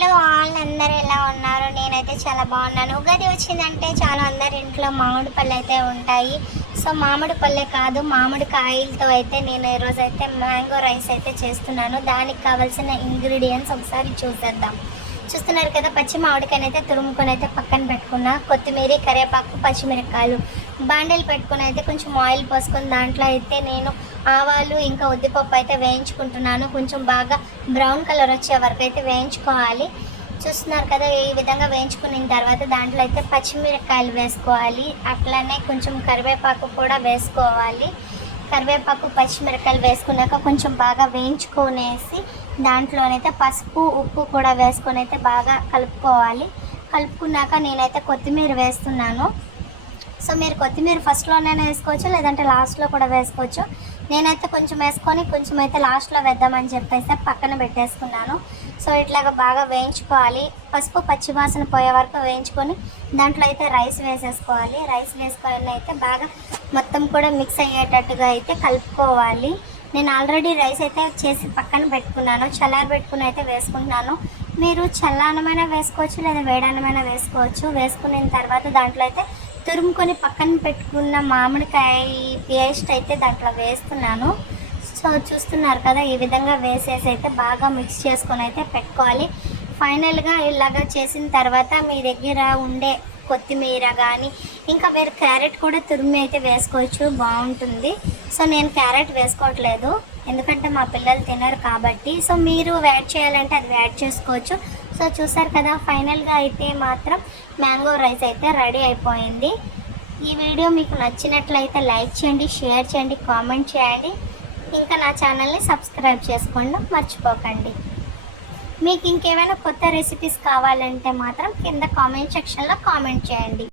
Hello all అందరూ ఎలా ఉన్నారు? నేనైతే చాలా బాగున్నాను. ఉగాది వచ్చిందంటే చాలా అందరి ఇంట్లో మామిడి పళ్ళు అయితే ఉంటాయి. సో మామిడి పళ్ళే కాదు మామిడి కాయలతో అయితే నేను ఈరోజు అయితే మ్యాంగో రైస్ అయితే చేస్తున్నాను. దానికి కావాల్సిన ఇంగ్రీడియంట్స్ ఒకసారి చూసేద్దాం. చూస్తున్నారు కదా పచ్చి మామిడికాయని అయితే తురుముకొని అయితే పక్కన పెట్టుకున్న కొత్తిమీర కరివేపాకు పచ్చిమిరపకాయలు బాండీలు పెట్టుకుని అయితే కొంచెం ఆయిల్ పోసుకొని దాంట్లో అయితే నేను ఆవాలు ఇంకా ఉద్దిపప్పు అయితే వేయించుకుంటున్నాను. కొంచెం బాగా బ్రౌన్ కలర్ వచ్చే వరకు అయితే వేయించుకోవాలి. చూస్తున్నారు కదా ఈ విధంగా వేయించుకున్న తర్వాత దాంట్లో అయితే పచ్చిమిరపకాయలు వేసుకోవాలి. అట్లానే కొంచెం కరివేపాకు కూడా వేసుకోవాలి. కరివేపాకు పచ్చిమిరపకాయలు వేసుకున్నాక కొంచెం బాగా వేయించుకొనేసి దాంట్లోనైతే పసుపు ఉప్పు కూడా వేసుకొని అయితే బాగా కలుపుకోవాలి. కలుపుకున్నాక నేనైతే కొత్తిమీర వేస్తున్నాను. సో మీరు కొత్తిమీర ఫస్ట్లోనైనా వేసుకోవచ్చు లేదంటే లాస్ట్లో కూడా వేసుకోవచ్చు. నేనైతే కొంచెం వేసుకొని కొంచెం అయితే లాస్ట్లో వేద్దామని చెప్పేసి పక్కన పెట్టేసుకున్నాను. సో ఇట్లాగా బాగా వేయించుకోవాలి. పసుపు పచ్చివాసన పోయే వరకు వేయించుకొని దాంట్లో అయితే రైస్ వేసేసుకోవాలి. రైస్ వేసుకొని అయితే బాగా మొత్తం కూడా మిక్స్ అయ్యేటట్టుగా అయితే కలుపుకోవాలి. నేను ఆల్రెడీ రైస్ అయితే చేసి పక్కన పెట్టుకున్నాను. చల్లారి పెట్టుకుని అయితే వేసుకుంటున్నాను. మీరు చల్లానమైనా వేసుకోవచ్చు లేదా వేడానమైనా వేసుకోవచ్చు. వేసుకున్న తర్వాత దాంట్లో అయితే తురుముకొని పక్కన పెట్టుకున్న మామిడికాయ పేస్ట్ అయితే దాంట్లో వేస్తున్నాను. సో చూస్తున్నారు కదా ఈ విధంగా వేసేసి అయితే బాగా మిక్స్ చేసుకొని అయితే పెట్టుకోవాలి. ఫైనల్గా ఇలాగా చేసిన తర్వాత మీ దగ్గర ఉండే కొత్తిమీర కానీ ఇంకా మీరు క్యారెట్ కూడా తురిమి అయితే వేసుకోవచ్చు బాగుంటుంది. సో నేను క్యారెట్ వేసుకోవట్లేదు. ఎందుకంటే మా పిల్లలు తినరు కాబట్టి. సో మీరు యాడ్ చేయాలంటే అది యాడ్ చేసుకోవచ్చు. సో చూసారు కదా ఫైనల్గా అయితే మాత్రం మ్యాంగో రైస్ అయితే రెడీ అయిపోయింది. ఈ వీడియో మీకు నచ్చినట్లయితే లైక్ చేయండి షేర్ చేయండి కామెంట్ చేయండి. ఇంకా నా ఛానల్ని సబ్స్క్రైబ్ చేసుకోండి మర్చిపోకండి. మీకు ఇంకేమైనా కొత్త రెసిపీస్ కావాలంటే మాత్రం కింద కామెంట్ సెక్షన్లో కామెంట్ చేయండి.